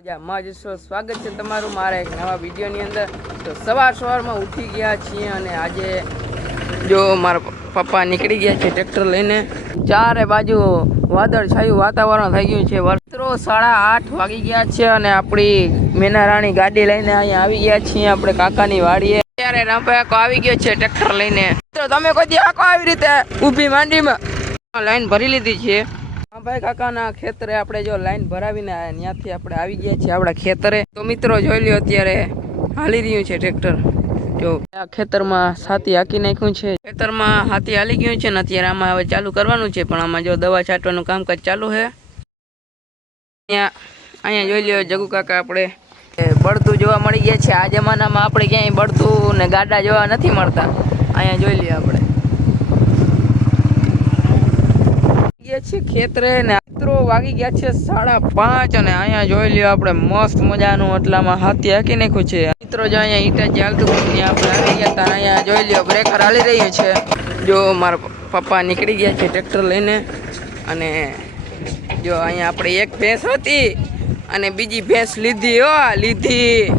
મજામાં જશો. સ્વાગત છે તમારું મારા એક નવા વિડીયોની અંદર. તો સવારમાં ઉઠી ગયા છીએ અને આજે જો મારા પપ્પા નીકળી ગયા છે ટ્રેક્ટર લઈને. ચારે બાજુ વાદળ છાયું વાતાવરણ થઈ ગયું છે. મિત્રો 8:30 વાગી ગયા છે અને આપણી મેનારાણી ગાડી લઈને અહીંયા આવી ગયા છીએ આપણે કાકાની વાડીએ. ત્યારે રામભાઈ આવી ગયો છે ટ્રેક્ટર લઈને. મિત્રો તમે કોઈ આખો આવી રીતે ઊભી માંડીમાં લાઈન ભરી લીધી છે. ભાઈ કાકાના ખેતરે આપણે જો લાઈન ભરાવીને ત્યાંથી આપણે આવી ગયા છીએ આપણા ખેતરે. તો મિત્રો જોઈ લ્યો અત્યારે હાલી રહ્યું છે ટ્રેક્ટર. જો આ ખેતરમાં હાથી હાકી નાખ્યું છે. ખેતરમાં હાથી હાલી ગયું છે ને અત્યારે આમાં હવે ચાલુ કરવાનું છે, પણ આમાં જો દવા છાંટવાનું કામકાજ ચાલુ છે. અહીંયા જોઈ લ્યો જગુ કાકા આપણે બળતું જોવા મળી ગયા છે. આ જમાનામાં આપણે ક્યાંય બળતું ને ગાડા જોવા નથી મળતા. અહીંયા જોઈ લ્યો આપણે છે ખેતરે ને મિત્રો વાગી ગયા છે 5:30 અને અહીંયા જોઈ લ્યો આપણે મસ્ત મજાનું એટલામાં હાથી હાકી નાખ્યું છે. મિત્રો જો અહીંયા ઈટા જે હાલતું ત્યાં આપણે આવી ગયા હતા. અહીંયા જોઈ લ્યો બ્રેકર હાલી રહ્યું છે. જો મારા પપ્પા નીકળી ગયા છે ટ્રેક્ટર લઈને અને જો અહીંયા આપણે એક ભેંસ હતી અને બીજી ભેંસ લીધી.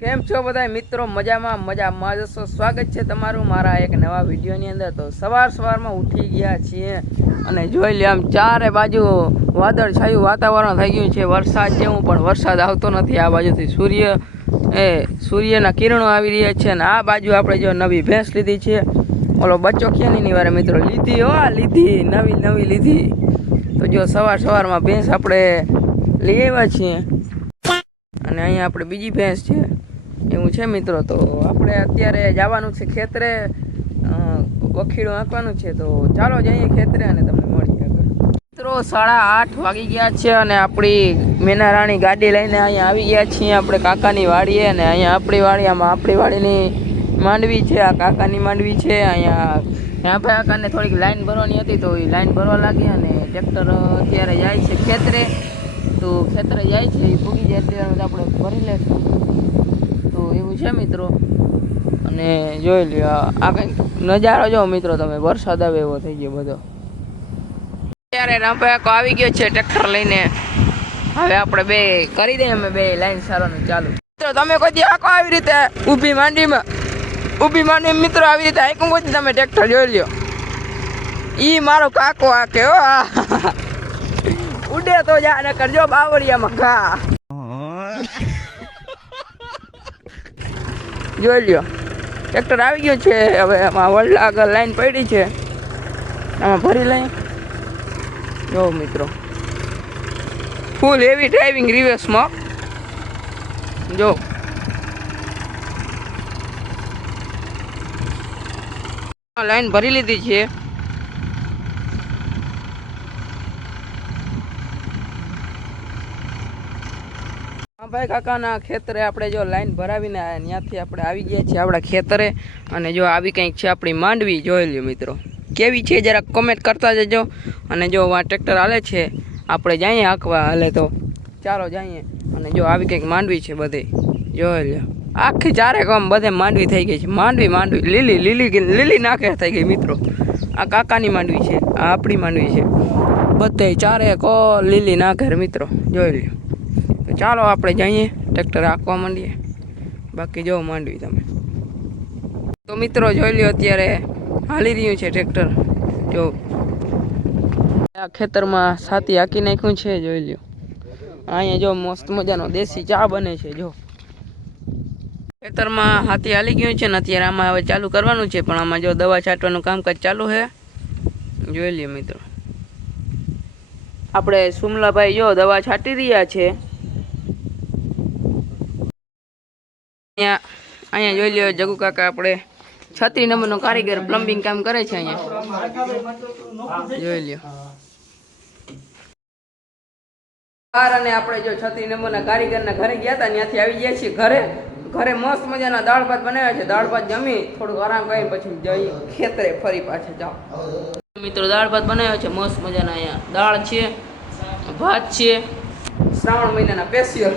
કેમ છો બધા મિત્રો? મજામાં જશો. સ્વાગત છે તમારું મારા એક નવા વિડીયોની અંદર. તો સવારમાં ઉઠી ગયા છીએ અને જોઈ લે આમ ચારે બાજુ વાદળ છાયું વાતાવરણ થઈ ગયું છે વરસાદ જેવું, પણ વરસાદ આવતો નથી. આ બાજુથી સૂર્યના કિરણો આવી રહ્યા છે અને આ બાજુ આપણે જો નવી ભેંસ લીધી છે. ઓલો બચ્ચો ખેની વારે મિત્રો લીધી નવી લીધી. તો જો સવારમાં ભેંસ આપણે લઈ આવ્યા છીએ અને અહીંયા આપણે બીજી ભેંસ છે એવું છે મિત્રો. તો આપણે અત્યારે જવાનું છે ખેતરે, વખીડું આંકવાનું છે. તો ચાલો જઈએ ખેતરે અને તમને મળીએ આગળ. મિત્રો 8:30 વાગી ગયા છે અને આપણી મેનારાણી ગાડી લઈને અહીંયા આવી ગયા છીએ આપણે કાકાની વાડીએ. અને અહીંયા આપણી વાડીની માંડવી છે, આ કાકાની માંડવી છે. અહીંયા ભાઈ કાકાને થોડીક લાઈન ભરવાની હતી તો એ લાઈન ભરવા લાગી અને ટ્રેક્ટર અત્યારે જાય છે ખેતરે. તો ખેતરે જાય છે એ ભૂગી જાય એટલે આપણે ભરી લેશું. તો એવું છે મિત્રો. અને જોઈ લ્યો આ કંઈક નજારો જો મિત્રો તમે, વરસાદ આવે એવો થઈ ગયો બધો. અત્યારે રામભાઈ આવી ગયો છે ટ્રેક્ટર લઈને. હવે આપણે બે કરી દઈએ અમે બે લાઈન સારવાનું ચાલુ. મિત્રો તમે કોઈ આખો આવી રીતે ઊભી માંડીમાં મિત્રો આવી રીતે આખું કોઈ તમે ટ્રેક્ટર જોઈ લ્યો. ઈ મારો કાકો આકે હો ઉડે તો જા ને કરજો બાવળિયામાં ઘા. જોઈ લ્યો ટ્રેક્ટર આવી ગયું છે. હવે આમાં વલ્લા આગળ લાઈન પડી છે, આમાં ભરી લઈ. જો મિત્રો ફૂલ હેવી ડ્રાઇવિંગ રિવર્સમાં જો લાઈન ભરી લીધી છે. ભાઈ કાકાના ખેતરે આપણે જો લાઈન ભરાવીને ત્યાંથી આપણે આવી ગયા છીએ આપણા ખેતરે. અને જો આવી કંઈક છે આપણી માંડવી. જોઈ લ્યો મિત્રો કેવી છે જરા કોમેન્ટ કરતા જજો. અને જો આ ટ્રેક્ટર હાલે છે આપણે જઈએ આંકવા હાલે તો ચાલો જઈએ. અને જો આવી કંઈક માંડવી છે બધી જોઈ લ્યો. આખી ચારે કામ બધે માંડવી થઈ ગઈ છે. માંડવી લીલી નાખે થઈ ગઈ મિત્રો. આ કાકાની માંડવી છે, આ આપણી માંડવી છે, બધે ચારે કો લીલી નાખે મિત્રો જોઈ લ્યો. ચાલો આપણે જઈએ ટ્રેક્ટર આંકવા માંડીએ. બાકી જો માંડવી તમે તો મિત્રો જોઈ લ્યો અત્યારે હાલી રહ્યું છે ટ્રેક્ટર. જો આ ખેતરમાં હાથી હાકી નાખ્યું છે જોઈ લ્યો. અહીંયા જો મસ્ત મજાનો દેશી ચા બને છે. જો ખેતરમાં હાથી હાલી ગયું છે ને અત્યારે આમાં હવે ચાલુ કરવાનું છે, પણ આમાં જો દવા છાંટવાનું કામકાજ ચાલુ છે. જોઈ લ્યો મિત્રો આપણે સુમલાભાઈ જો દવા છાંટી રહ્યા છે. અહીંયા જોઈ લ્યો જગુ કાકા આપણે 36 નંબરનો કારીગર પ્લમ્બિંગ કામ કરે છે. અહીંયા જોઈ લ્યો અને આપણે જો 36 નંબરના કારીગરના ઘરે ગયા હતા ત્યાંથી આવી ગયા છીએ ઘરે મસ્ત મજાના દાળ ભાત બનાવ્યા છે. દાળ ભાત જમી થોડુંક આરામ કરીને પછી જઈ ખેતરે ફરી પાછા જાઓ. મિત્રો દાળ ભાત બનાવ્યો છે મસ્ત મજાના. અહીંયા દાળ છે, ભાત છે, શ્રાવણ મહિનાના સ્પેશિયલ.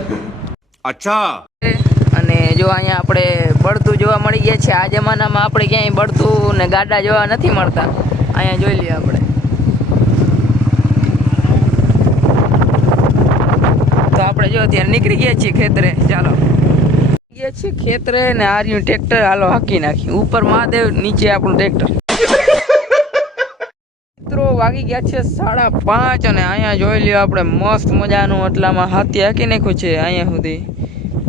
અચ્છા. અને જો અહીંયા આપણે બળતું જોવા મળી ગયા છે. આ જમાનામાં આપણે ક્યાંય બળતું ને ગાડા જોવા નથી મળતા. અહીંયા જોઈ લઈએ આપણે. તો આપણે જો અત્યારે નીકળી ગયા છીએ ખેતરે. ચાલો ગયા છીએ ખેતરે ને આ રહ્યું ટ્રેક્ટર. હાલો હાકી નાખી. ઉપર મહાદેવ, નીચે આપણું ટ્રેક્ટર. મિત્રો વાગી ગયા છે 5:30 અને અહીંયા જોઈ લ્યો આપણે મસ્ત મજાનું એટલામાં હાથી હાકી નાખ્યું છે. અહીંયા સુધી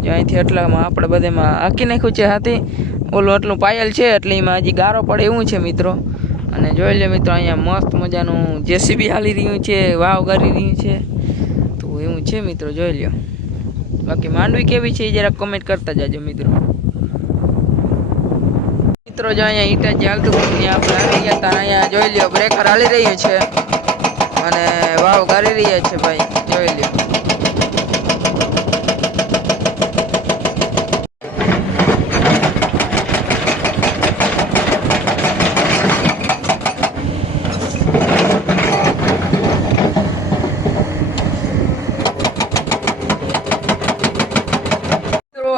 જો અહીંથી એટલામાં આપણે બધેમાં હાકી નાખ્યું છે હાથી. ઓલું એટલું પાયલ છે એટલે એમાં હજી ગારો પડે એવું છે મિત્રો. અને જોઈ લો મિત્રો અહીંયા મસ્ત મજાનું જેસીબી હાલી રહ્યું છે, વાવ કરી રહ્યું છે. તો એવું છે મિત્રો, જોઈ લ્યો. બાકી માંડવી કેવી છે એ જરાક કમેન્ટ કરતા જાજો મિત્રો. મિત્રો જો અહીંયા ઈટાચી હાલતું આપણે આવી ગયા હતા. અહીંયા જોઈ લ્યો બ્રેકર હાલી રહ્યું છે અને વાવ કરી રહ્યા છે ભાઈ, જોઈ લ્યો.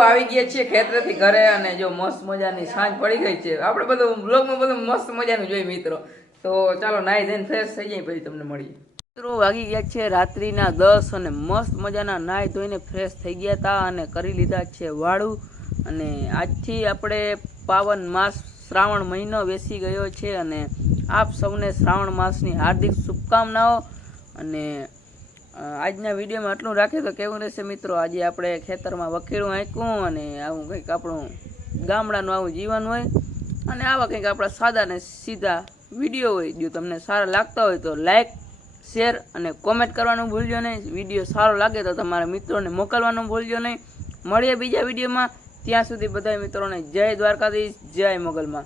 આવી ગયા છીએ ખેતરેથી ઘરે અને જો મસ્ત મજાની સાંજ પડી ગઈ છે. આપણે બધું બ્લોગમાં બધું મસ્ત મજાનું જોઈએ મિત્રો. તો ચાલો નાઈ ધોઈને ફ્રેશ થઈ જાય પછી તમને મળીએ. મિત્રો વાગી ગયા છે રાત્રિના 10 અને મસ્ત મજાના નાઈ ધોઈને ફ્રેશ થઈ ગયા હતા અને કરી લીધા છે વાળું. અને આજથી આપણે પાવન માસ શ્રાવણ મહિનો બેસી ગયો છે અને આપ સૌને શ્રાવણ માસની હાર્દિક શુભકામનાઓ. અને આજના વિડીયોમાં આટલું રાખીએ તો કેવું રહેશે મિત્રો. આજે આપણે ખેતરમાં વખેડું આંક્યું અને આવું કંઈક આપણું ગામડાનું આવું જીવન હોય અને આવા કંઈક આપણા સાદા ને સીધા વિડીયો હોય. જો તમને સારા લાગતા હોય તો લાઈક, શેર અને કોમેન્ટ કરવાનું ભૂલજો નહીં. વિડીયો સારો લાગે તો તમારા મિત્રોને મોકલવાનું ભૂલજો નહીં. મળીએ બીજા વિડીયોમાં. ત્યાં સુધી બધા મિત્રોને જય દ્વારકાધીશ, જય મોગલમાં.